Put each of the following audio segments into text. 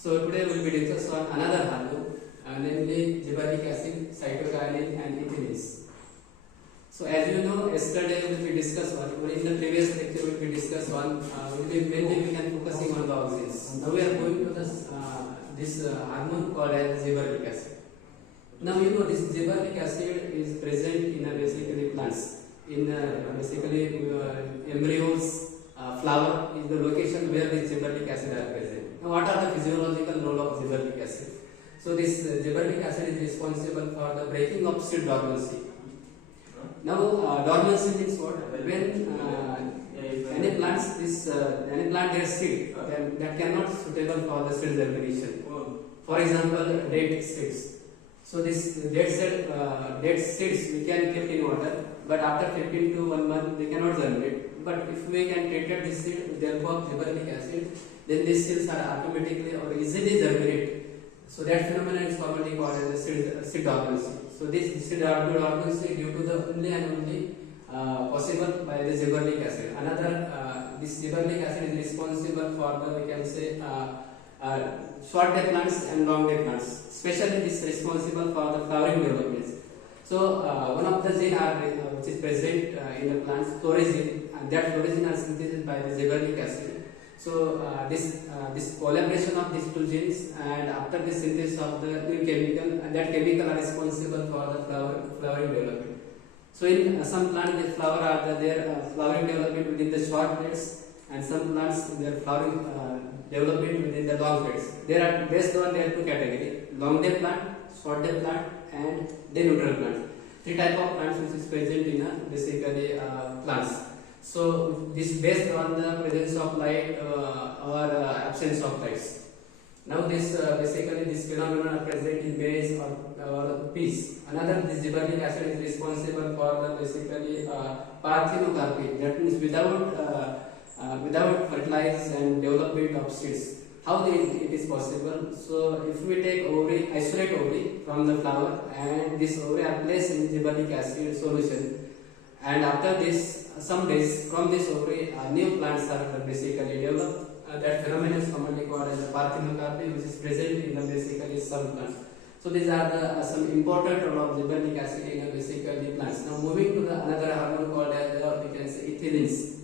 So today we will be discussing on another hormone, namely gibberellic acid, cytokinin, and ethylene. So as you know, yesterday we will be discussed one. In the previous lecture we will be discussed one. Mainly we can focusing on the auxins. Now we are going to this hormone called as gibberellic acid. Now you know this gibberellic acid is present in basically plants, in basically embryos, flower is the location where this gibberellic acid are present. Now what are the physiological role of gibberellic acid? So this gibberellic acid is responsible for the breaking of seed dormancy. Now dormancy means what? When any plant gets seed that cannot suitable for the seed germination. For example, date seeds. So this date seeds we can keep in water, but after 15 to 1 month they cannot germinate. But if we can treat this seed with the help of gibberellic acid, then these seeds are automatically or easily germinate. So that phenomenon is commonly called as seed dormancy. So this seed dormancy due to the only and only possible by the gibberellic acid. Another this gibberellic acid is responsible for the, we can say, short day plants and long day plants. Especially this is responsible for the flowering developments. So one of the gene are which is present in the plants, florizin, and that florizin are synthesized by the gibberellic acid. So this collaboration of these two genes, and after the synthesis of the new chemical, and that chemical are responsible for the flowering development. So in some plants the flower are their flowering development within the short blades, and some plants their flowering development within the long blades. There are based on their two categories: long day plant, short day plant, and day neutral plant. Three type of plants which is present in basically plants. So this based on the presence of light or absence of lights. Now this basically this phenomenon are present in maize or peas. Another, this gibberellic acid is responsible for the basically parthenocarpy. That means without fertilization and development of seeds. How it is possible? So if we take ovary, isolate ovary from the flower, and this ovary are placed in gibberellic acid solution, and after this some days from this ovary new plants are basically developed. That phenomenon is commonly called as the parthenocarpy, which is present in the basically some plants. So these are the some important role of gibberellic acid in basically plants. Now moving to the another hormone called as we can say ethylene.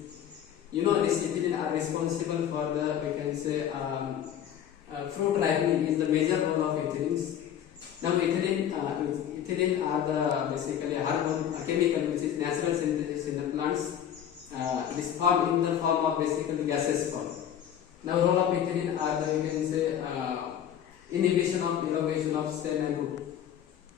You know this ethylene are responsible for the, we can say, fruit ripening is the major role of ethylene. Now ethylene are the basically hormone chemical which is natural synthesis in the plants. This form in the form of basically gaseous form. Now role of ethylene are the, we can say, inhibition of elongation of stem and root.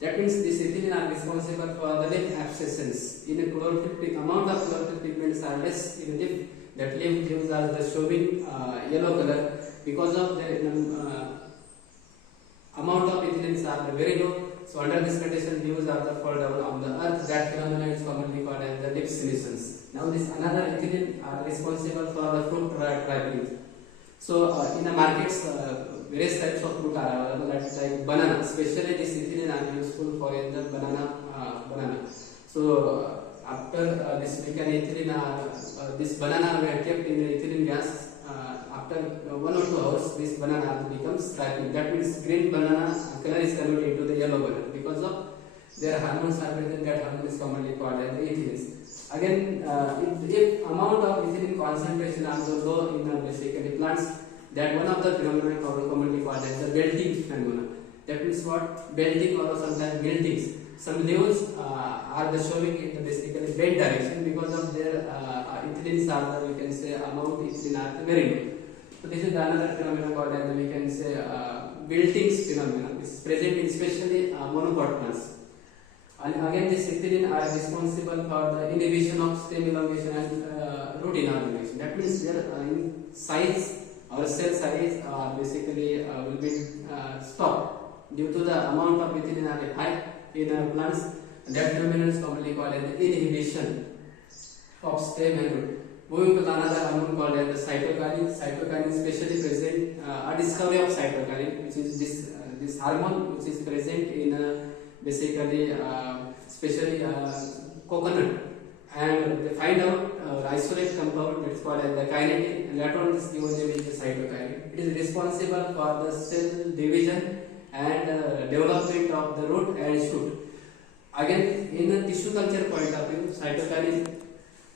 That means this ethylene are responsible for the leaf abscescence. In a chlorophyll amount of chlorophyll pigments are less in leaf. That leaf leaves are the showing yellow color because of the amount of ethylene are very low. So under this condition, leaves are the fall down on the earth. That phenomenon is commonly called as the leaf senescence. Now this another ethylene are responsible for the fruit ripening. So in the markets, various types of fruit are available, like banana. Especially this ethylene are useful for in the banana. So after this we can ethylene this banana we are kept in the ethylene gas. After 1 or 2 hours, this banana becomes ripening. That means green banana color is converted into the yellow color because of their hormones are present. That hormone is commonly called as the ethylene. Again, if amount of ethylene concentration are so low in basically plants, that one of the phenomena commonly called as the belting phenomena. That means what? Belting or sometimes wiltings. Some leaves are the showing in the basically bent direction because of their ethylene are the, we can say, amount ethylene are very low. So this is another phenomenon called as we can say wiltings phenomenon. This is present in especially monocot plants. And again, this ethylene are responsible for the inhibition of stem elongation and root inorganization. That means their in size or cell size basically will be stopped due to the amount of ethylene are high in plants. That phenomenon is commonly called as the inhibition of stem and root. Moving to another hormone called as the cytokinin. Cytokinin is especially present a discovery of cytokinin, which is this hormone which is present in basically especially coconut, and they find out isolate compound that is called as the kinetin, and later on this given name is the cytokinin. It is responsible critical for the cell division and development of the root and shoot. Again, in a tissue culture point of view, cytokinin